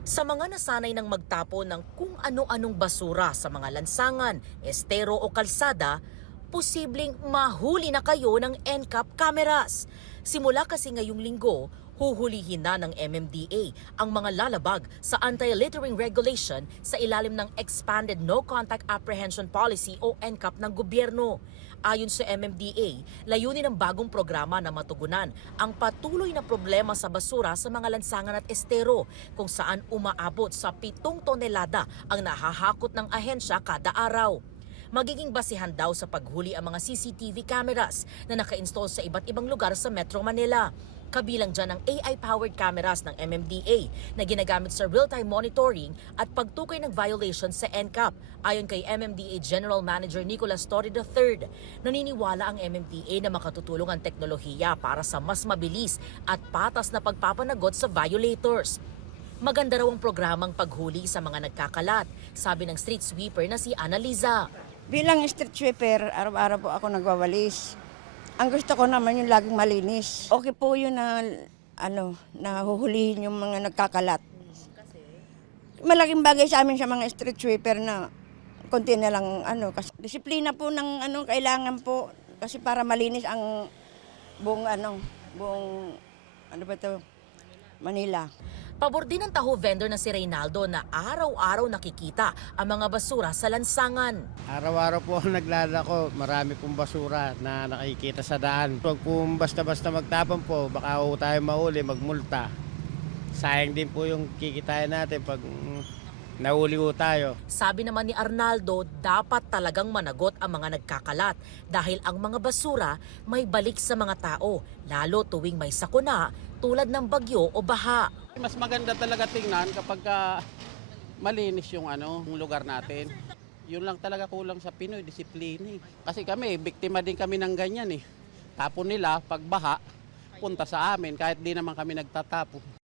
Sa mga nasanay ng magtapo ng kung ano-anong basura sa mga lansangan, estero o kalsada, posibleng mahuli na kayo ng NCAP cameras. Simula kasi ngayong linggo, huhulihin na ng MMDA ang mga lalabag sa anti-littering regulation sa ilalim ng Expanded No Contact Apprehension Policy o NCAP ng gobyerno. Ayon sa MMDA, layunin ng bagong programa na matugunan ang patuloy na problema sa basura sa mga lansangan at estero kung saan umaabot sa 7 tonelada ang nahahakot ng ahensya kada araw. Magiging basihan daw sa paghuli ang mga CCTV cameras na naka-install sa iba't ibang lugar sa Metro Manila. Kabilang dyan ang AI-powered cameras ng MMDA na ginagamit sa real-time monitoring at pagtukoy ng violations sa NCAP. Ayon kay MMDA General Manager Nicolas Torre III, naniniwala ang MMDA na makatutulong ang teknolohiya para sa mas mabilis at patas na pagpapanagot sa violators. Maganda raw ang programang paghuli sa mga nagkakalat, sabi ng street sweeper na si Annaliza. Bilang street sweeper, araw-araw po ako nagwawalis. Ang gusto ko naman yung laging malinis. Okay po yun na, nahuhulihin yung mga nagkakalat. Malaking bagay sa amin sa mga street sweeper na konti na lang, kasi disiplina po ng kailangan po. Kasi para malinis ang buong, Manila. Pabor din ng taho vendor na si Reynaldo na araw-araw nakikita ang mga basura sa lansangan. Araw-araw po ako naglalako, marami pong basura na nakikita sa daan. Huwag po basta-basta magtapon po, baka po tayo mahuli, magmulta. Sayang din po yung kikitain natin pag nahuli po tayo. Sabi naman ni Arnaldo, dapat talagang managot ang mga nagkakalat dahil ang mga basura may balik sa mga tao, lalo tuwing may sakuna tulad ng bagyo o baha. Mas maganda talaga tingnan kapag malinis yung yung lugar natin. Yun lang talaga kulang sa Pinoy, disiplina. Kasi kami, biktima din kami ng ganyan eh. Tapon nila, pag baha, punta sa amin kahit di naman kami nagtatapo.